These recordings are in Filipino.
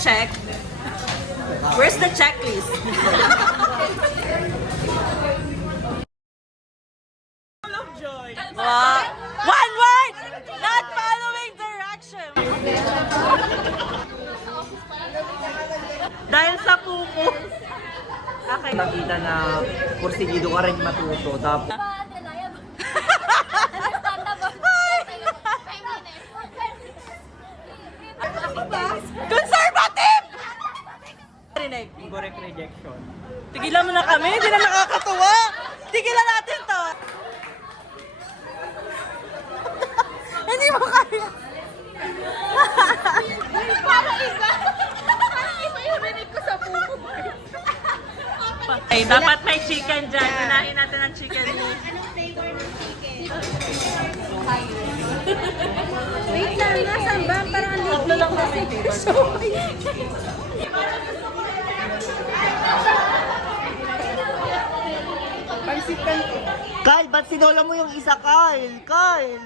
check? Where's the checklist? Full of joy. Wow. One word! Not following direction. Dahil sa pupo. Okay. Nakita na porsigido ka rin matuto. Tapos, Conservative! Rinig. incorrect rejection. Tigilan mo na kami, hindi na nakakatuwa. Tigilan natin to. Hindi mo kaya. Para iba yung rinig ko sa pupo. Okay, dapat may chicken dyan. Unahin natin ang chicken mo. Anong flavor ng chicken? Wait lang, nasan ba? Parang ang Tatlo lang kami. Kyle, ba't sinola mo yung isa, Kyle? Kyle!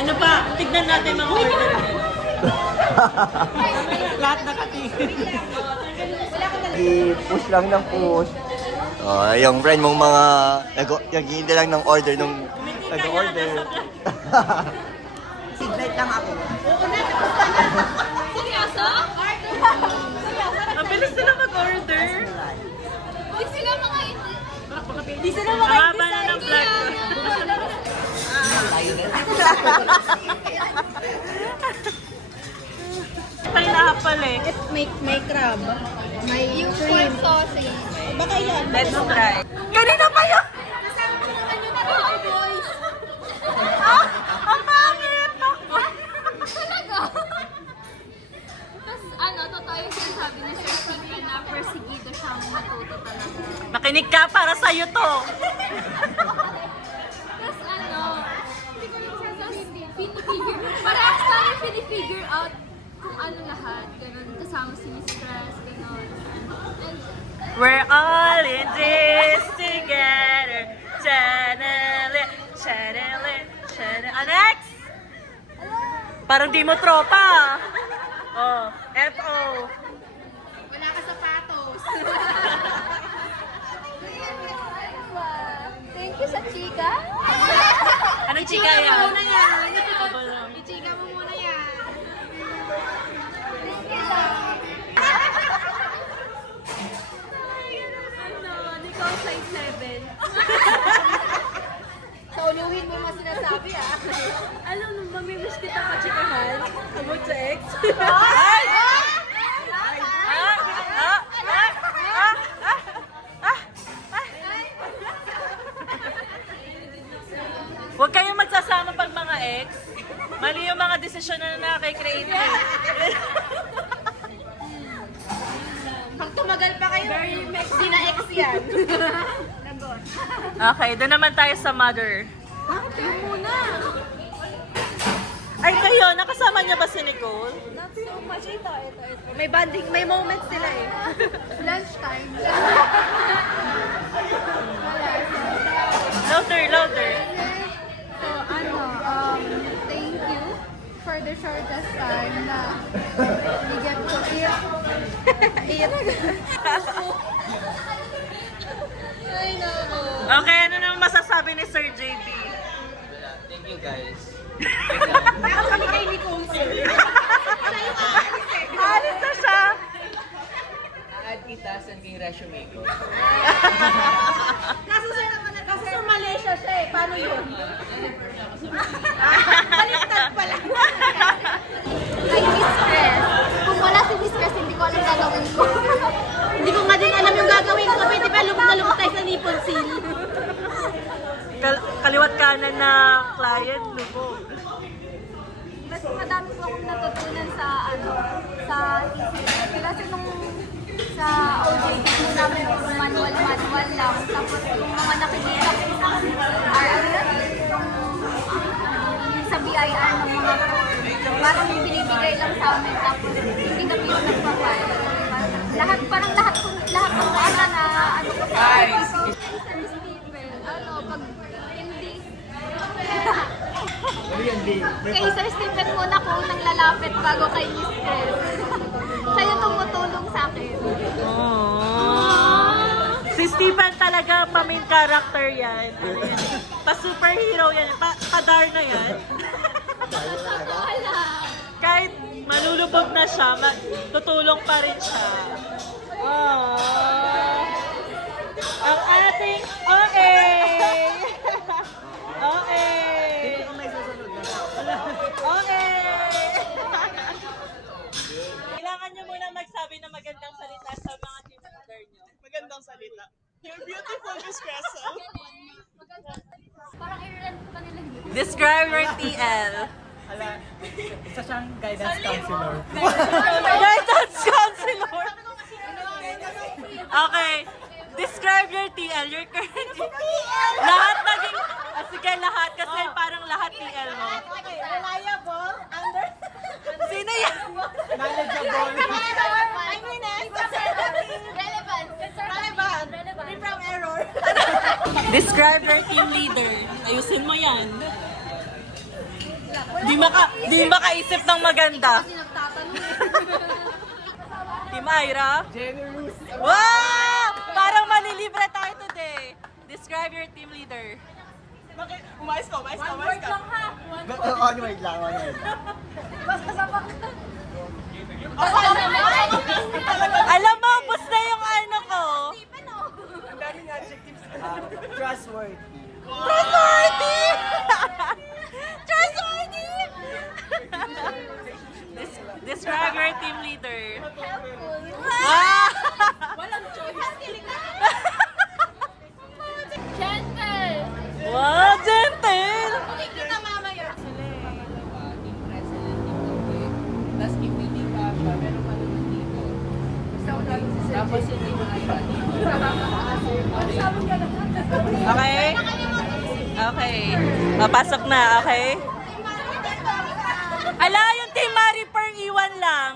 Ano pa? Tignan natin mga order. Lahat nakatigil. I-push lang ng push. Yung friend mong mga naghihintay lang ng order nung nag-order. Signet lang ako. Seryoso? Ang bilis sila mag-order. Huwag sila mga Hindi sila mahaba na ng vlog. Pineapple eh. May crab. May yung shrimp sausage. Baka yan. Let's try. Kanina pa yun! Kasama ko naman yung mga boys. Ah! Ang pangit! Talaga? Tapos totoo yung sinasabi ni Sir Steve na perseguido siyang matuto talaga. Makinig ka para sa'yo to. Tapos hindi ko lang sasabihin. Parehas namin pinifigure out kung ano lahat. Ganun, kasama si Miss Stress, ganun. And, We're all in this together. Channelit, channelit, channelit. Next! Parang di mo tropa. Oh, F.O. wala ka sapatos. Thank you sa chika. Anong chika yan? Muna yan. Aba lang. Ichika mo muna yan. Hindi ko size 7. Tauluhin mo mga sinasabi Alam mo, mamimiss kita pa chikahan. About sa ex. Ay! Huwag kayong magsasama pag mga ex. Mali yung mga desisyon na nakakay-create. Pag tumagal pa kayo, di na ex yan. Nagot. Okay, doon naman tayo sa mother. Bakit kayo muna? Ay kayo, nakasama niya ba si Nicole? Not so much. Ito. May bonding, may moments sila eh. Lunch time. Louder, louder. So, thank you for the shortest time na bigyan ko Ay, nako. Okay, ano naman masasabi ni Sir JB? Thank you, guys. Kami kay Nicole, sir. Alis na siya! Na-add kita sa king resume ko. Kasi sa Malaysia siya eh. Paano yun? Baliktad pala. Ay, Miss Stress. Kung wala si Miss Stress, hindi ko alam gagawin ko. Hindi ko nga din alam yung gagawin ko. Pwede pa lumot na lumot tayo sa nipple seal. Kaliwat kanan na client, lubog. Mas madami po akong natutunan sa sa ECC. Kasi nung sa OJT po namin puro manual lang. Tapos yung mga nakikita ko yung sa BIR ng mga parang binibigay lang sa amin. Tapos hindi kami yung nagpapay. Parang lahat ng wala na ano ko sa Sir Steven. Ano, pag hindi kay Sir Stephen muna ko nang lalapit bago kay Miss Chris. Siya yung tumutulong sa akin. Si Stephen talaga pa-main character yan. Pa-superhero yan. Pa-dar na yan. Kahit malulubog na siya, tutulong pa rin siya. Ang ating OA! OA! OA! Kailangan nyo muna magsabi ng magandang salita sa mga team leader nyo. Magandang salita. You're beautiful, Miss Cressel. Parang i-rent ko kanila yun. Describe your TL. Isa siyang guidance counselor. Guidance counselor. Okay. Describe your TL. Your current lahat naging... sige, lahat. Kasi parang lahat TL mo. Reliable, Sino yan? knowledgeable, Relevant. free from error. Describe your team leader. Ayusin mo yan. Di makaisip ng maganda. Kasi nagtatanong. Team Ira. Generous. Wow! Parang malilibre tayo today. Describe your team leader. Bakit? Umayos ka. Wait lang. Alam mo, bus na yung ano ko. Ang daming adjectives. Trustworthy. Trustworthy! Trustworthy! Describe your team leader. Wow! Gentle. Wow, gentle! Kita mamaya. Tapos hindi ka pa, meron ka naman dito. Tapos hindi mo Okay? Okay. Papasok na, okay? Ala, yung Team Mariper, iwan lang.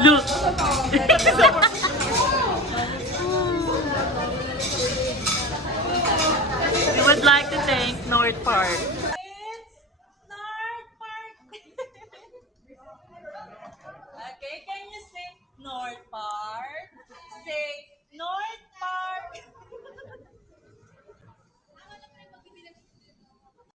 Look. We would like to thank North Park